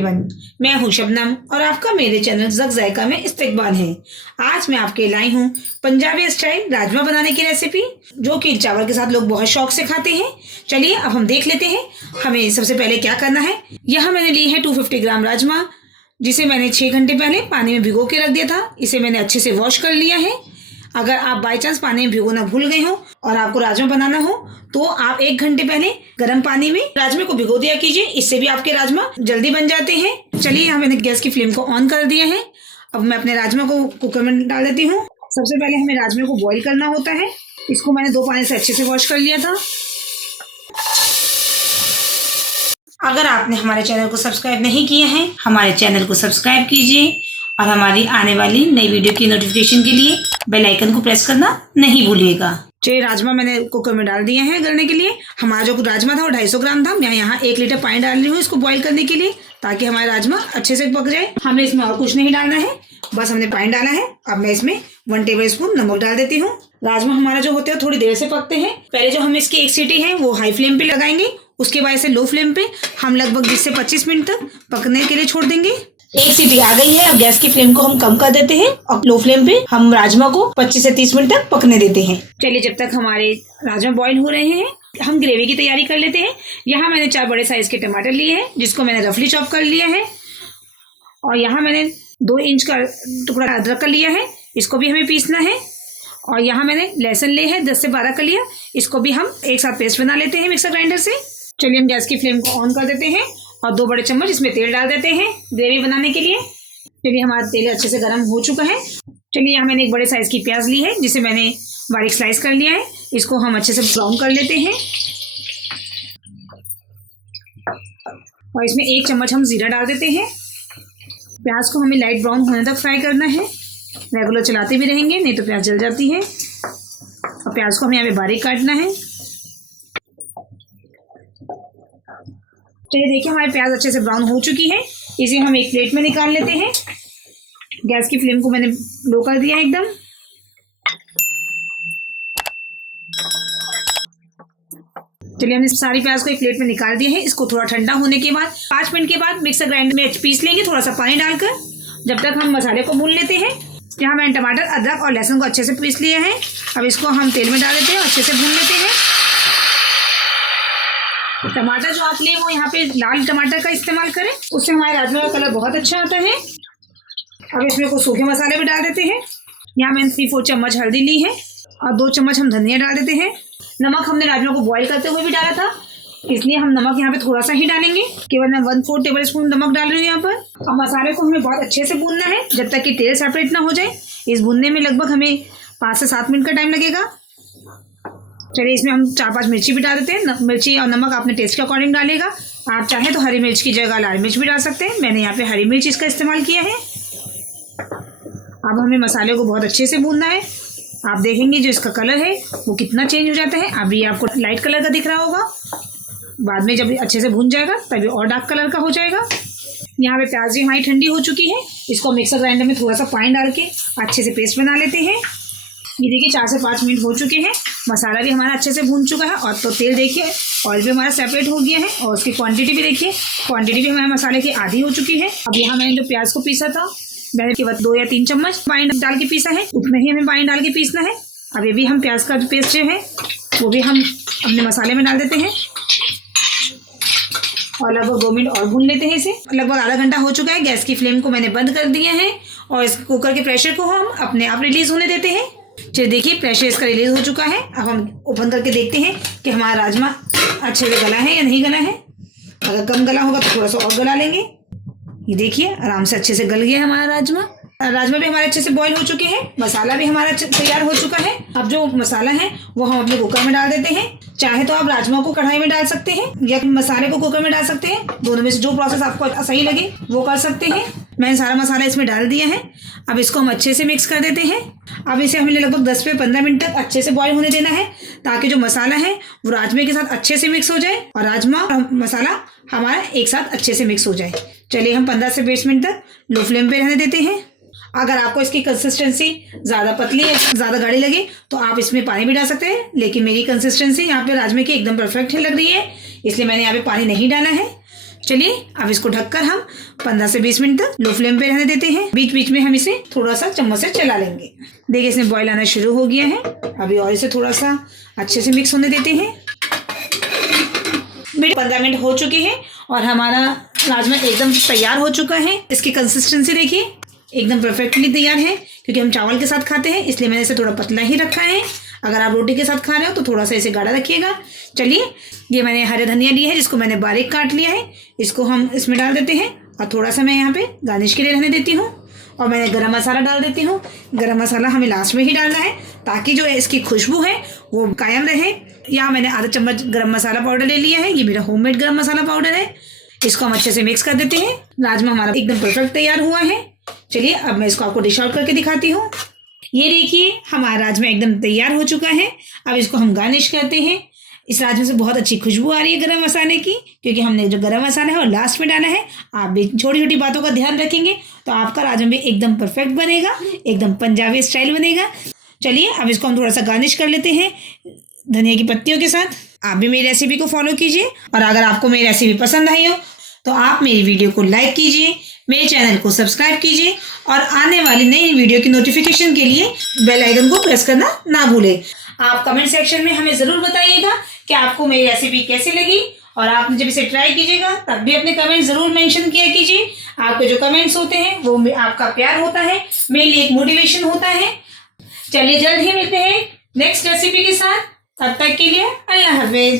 Everyone, मैं हूं शबनम और आपका मेरे चैनल ज़क ज़ायका में इस्तकबाल है। आज मैं आपके लाई हूं पंजाबी स्टाइल राजमा बनाने की रेसिपी, जो कि चावल के साथ लोग बहुत शौक से खाते हैं। चलिए अब हम देख लेते हैं हमें सबसे पहले क्या करना है। यहाँ मैंने ली है 250 ग्राम राजमा, जिसे मैंने 6 घंटे पहले पानी में भिगो के रख दिया था। इसे मैंने अच्छे से वॉश कर लिया है। अगर आप बाई चांस पानी में भिगोना भूल गए हो और आपको राजमा बनाना हो तो आप 1 घंटे पहले गर्म पानी में राजमे को भिगो दिया कीजिए। इससे भी आपके राजमा जल्दी बन जाते हैं। चलिए यहाँ मैंने गैस की फ्लेम को ऑन कर दिया है। अब मैं अपने राजमा को कुकर में डाल देती हूँ। सबसे पहले हमें राजमे को बॉईल करना होता है। इसको मैंने 2 पानी से अच्छे से वॉश कर लिया था। अगर आपने हमारे चैनल को सब्सक्राइब नहीं किया है, हमारे चैनल को सब्सक्राइब कीजिए और हमारी आने वाली नई वीडियो की नोटिफिकेशन के लिए बेल आइकन को प्रेस करना नहीं भूलिएगा। चलिए राजमा मैंने कुकर में डाल दिए हैं गलने के लिए। हमारा जो राजमा था वो 250 ग्राम था। मैं यहाँ 1 लीटर पानी डाल रही हूँ इसको बॉईल करने के लिए, ताकि हमारा राजमा अच्छे से पक जाए। हमें इसमें और कुछ नहीं डालना है, बस हमने पानी डाला है। अब मैं इसमें 1 टेबल स्पून नमक डाल देती हूँ। राजमा हमारा जो होते हैं थोड़ी देर से पकते हैं। पहले जो हम इसकी 1 सीटी है वो हाई फ्लेम पे लगाएंगे, उसके बाद से लो फ्लेम पे हम लगभग 20 से 25 मिनट तक पकने के लिए छोड़ देंगे। 1 सीटी आ गई है। अब गैस की फ्लेम को हम कम कर देते हैं और लो फ्लेम पे हम राजमा को 25 से 30 मिनट तक पकने देते हैं। चलिए जब तक हमारे राजमा बॉईल हो रहे हैं हम ग्रेवी की तैयारी कर लेते हैं। यहाँ मैंने 4 बड़े साइज के टमाटर लिए हैं, जिसको मैंने रफली चॉप कर लिया है। और यहाँ मैंने 2 इंच का टुकड़ा अदरक का लिया है, इसको भी हमें पीसना है। और यहाँ मैंने लहसुन लिए है 10 से 12 का लिया, इसको भी हम एक साथ पेस्ट बना लेते हैं मिक्सर ग्राइंडर से। चलिए हम गैस की फ्लेम को ऑन कर देते हैं और 2 बड़े चम्मच इसमें तेल डाल देते हैं ग्रेवी बनाने के लिए। चलिए हमारा तेल अच्छे से गर्म हो चुका है। चलिए यहाँ मैंने 1 बड़े साइज की प्याज ली है, जिसे मैंने बारीक स्लाइस कर लिया है। इसको हम अच्छे से ब्राउन कर लेते हैं और इसमें 1 चम्मच हम जीरा डाल देते हैं। प्याज को हमें लाइट ब्राउन होने तक फ्राई करना है। रेगुलर चलाते भी रहेंगे, नहीं तो प्याज जल जाती है। और प्याज को हमें यहाँ पे बारीक काटना है। चलिए देखिए हमारी प्याज अच्छे से ब्राउन हो चुकी है। इसे हम एक प्लेट में निकाल लेते हैं। गैस की फ्लेम को मैंने लो कर दिया है एकदम। चलिए हमने सारी प्याज को एक प्लेट में निकाल दिया है। इसको थोड़ा ठंडा होने के बाद 5 मिनट के बाद मिक्सर ग्राइंडर में पीस लेंगे, थोड़ा सा पानी डालकर, जब तक हम मसाले को भून लेते हैं। यहाँ मैंने टमाटर, अदरक और लहसुन को अच्छे से पीस लिया है। अब इसको हम तेल में डाल देते हैं और अच्छे से भून लेते हैं। टमाटर जो आप लें वो यहाँ पे लाल टमाटर का इस्तेमाल करें, उससे हमारे राजमा का कलर बहुत अच्छा आता है। अब इसमें कुछ सूखे मसाले भी डाल देते हैं। यहाँ मैंने 3-4 चम्मच हल्दी ली है और 2 चम्मच हम धनिया डाल देते हैं। नमक हमने राजमा को बॉईल करते हुए भी डाला था, इसलिए हम नमक यहाँ पे थोड़ा सा ही डालेंगे। केवल मैं 1/4 टेबल स्पून नमक डाल रही हूँ यहाँ पर। अब मसाले को हमें बहुत अच्छे से भूनना है जब तक कि तेल सेपरेट ना हो जाए। इस भूनने में लगभग हमें 5 से 7 मिनट का टाइम लगेगा। चलिए इसमें हम 4-5 मिर्ची भी डाल देते हैं। मिर्ची और नमक अपने टेस्ट के अकॉर्डिंग डालेगा। आप चाहें तो हरी मिर्च की जगह लाल मिर्च भी डाल सकते हैं। मैंने यहाँ पे हरी मिर्च इसका इस्तेमाल किया है। अब हमें मसाले को बहुत अच्छे से भूनना है। आप देखेंगे जो इसका कलर है वो कितना चेंज हो जाता है। अभी आपको लाइट कलर का दिख रहा होगा, बाद में जब अच्छे से भून जाएगा तभी और डार्क कलर का हो जाएगा। यहाँ पे प्याज भी हमारी ठंडी हो चुकी है। इसको मिक्सर ग्राइंडर में थोड़ा सा पानी डाल के अच्छे से पेस्ट बना लेते हैं। ये देखिए 4 से 5 मिनट हो चुके हैं। मसाला भी हमारा अच्छे से भून चुका है और तो तेल देखिए ऑयल भी हमारा सेपरेट हो गया है। और उसकी क्वांटिटी भी देखिए, क्वांटिटी भी हमारे मसाले की आधी हो चुकी है। अब यहाँ मैंने जो प्याज को पीसा था मैंने केवल 2 या 3 चम्मच पानी डाल के पीसा है, उतना ही हमें पानी डाल के पीसना है। अब ये भी हम प्याज का जो पेस्ट जो है वो भी हम अपने मसाले में डाल देते हैं और लगभग 2 मिनट और भून लेते हैं इसे। लगभग आधा घंटा हो चुका है। गैस की फ्लेम को मैंने बंद कर दिया है और इस कुकर के प्रेशर को हम अपने आप रिलीज होने देते हैं। चलिए देखिए प्रेशर इसका रिलीज हो चुका है। अब हम ओपन करके देखते हैं कि हमारा राजमा अच्छे से गला है या नहीं गला है। अगर कम गला होगा तो थोड़ा सा और गला लेंगे। ये देखिए आराम से अच्छे से गल गया हमारा राजमा। राजमा भी हमारे अच्छे से बॉईल हो चुके हैं। मसाला भी हमारा तैयार हो चुका है। अब जो मसाला है वो हम अपने कुकर में डाल देते हैं। चाहे तो आप राजमा को कढ़ाई में डाल सकते हैं या मसाले को कुकर में डाल सकते हैं। दोनों में से जो प्रोसेस आपको सही लगे वो कर सकते हैं। मैंने सारा मसाला इसमें डाल दिया है। अब इसको हम अच्छे से मिक्स कर देते हैं। अब इसे हमें लगभग 10 से 15 मिनट तक अच्छे से बॉईल होने देना है, ताकि जो मसाला है वो राजमे के साथ अच्छे से मिक्स हो जाए और राजमा और मसाला हमारा एक साथ अच्छे से मिक्स हो जाए। चलिए हम 15 से 20 मिनट तक लो फ्लेम पे रहने देते हैं। अगर आपको इसकी कंसिस्टेंसी ज़्यादा पतली या ज़्यादा गाढ़ी लगे तो आप इसमें पानी भी डाल सकते हैं, लेकिन मेरी कंसिस्टेंसी यहाँ पे राजमे की एकदम परफेक्ट लग रही है, इसलिए मैंने यहाँ पे पानी नहीं डाला है। चलिए अब इसको ढककर हम 15 से 20 मिनट तक लो फ्लेम पे रहने देते हैं। बीच बीच में हम इसे थोड़ा सा चम्मच से चला लेंगे। देखिए इसमें बॉईल आना शुरू हो गया है। अभी और इसे थोड़ा सा अच्छे से मिक्स होने देते हैं। 15 मिनट हो चुके हैं और हमारा राजमा एकदम तैयार हो चुका है। इसकी कंसिस्टेंसी देखिए एकदम परफेक्टली तैयार है। क्योंकि हम चावल के साथ खाते हैं इसलिए मैंने इसे थोड़ा पतला ही रखा है। अगर आप रोटी के साथ खा रहे हो तो थोड़ा सा इसे गाढ़ा रखिएगा। चलिए ये मैंने हरे धनिया लिया है जिसको मैंने बारीक काट लिया है। इसको हम इसमें डाल देते हैं और थोड़ा सा मैं यहाँ पे गार्निश के लिए रहने देती हूँ। और मैंने गरम मसाला डाल देती हूँ। गरम मसाला हमें लास्ट में ही डालना है ताकि जो इसकी खुशबू है वो कायम रहे। यहाँ मैंने आधा चम्मच गरम मसाला पाउडर ले लिया है। ये मेरा होममेड गरम मसाला पाउडर है। इसको हम अच्छे से मिक्स कर देते हैं। राजमा हमारा एकदम परफेक्ट तैयार हुआ है। चलिए अब मैं इसको आपको डिश आउट करके दिखाती हूँ। ये देखिए हमारा राजमा एकदम तैयार हो चुका है। अब इसको हम गार्निश करते हैं। इस राजमे से बहुत अच्छी खुशबू आ रही है गरम मसाले की, क्योंकि हमने जो गरम मसाला है वो लास्ट में डाला है। आप भी छोटी छोटी बातों का ध्यान रखेंगे तो आपका राजमा भी एकदम परफेक्ट बनेगा, एकदम पंजाबी स्टाइल बनेगा। चलिए अब इसको हम थोड़ा सा गार्निश कर लेते हैं धनिया की पत्तियों के साथ। आप भी मेरी रेसिपी को फॉलो कीजिए और अगर आपको मेरी रेसिपी पसंद आई हो तो आप मेरी वीडियो को लाइक कीजिए, मेरे चैनल को सब्सक्राइब कीजिए और आने वाली नई वीडियो की नोटिफिकेशन के लिए बेल आइकन को प्रेस करना ना भूलें। आप कमेंट सेक्शन में हमें ज़रूर बताइएगा कि आपको मेरी रेसिपी कैसी लगी और आप जब इसे ट्राई कीजिएगा तब भी अपने कमेंट ज़रूर मेंशन किया कीजिए। आपके जो कमेंट्स होते हैं वो आपका प्यार होता है, मेरे लिए एक मोटिवेशन होता है। चलिए जल्द ही मिलते हैं नेक्स्ट रेसिपी के साथ। तब तक के लिए अल्लाह हाफिज।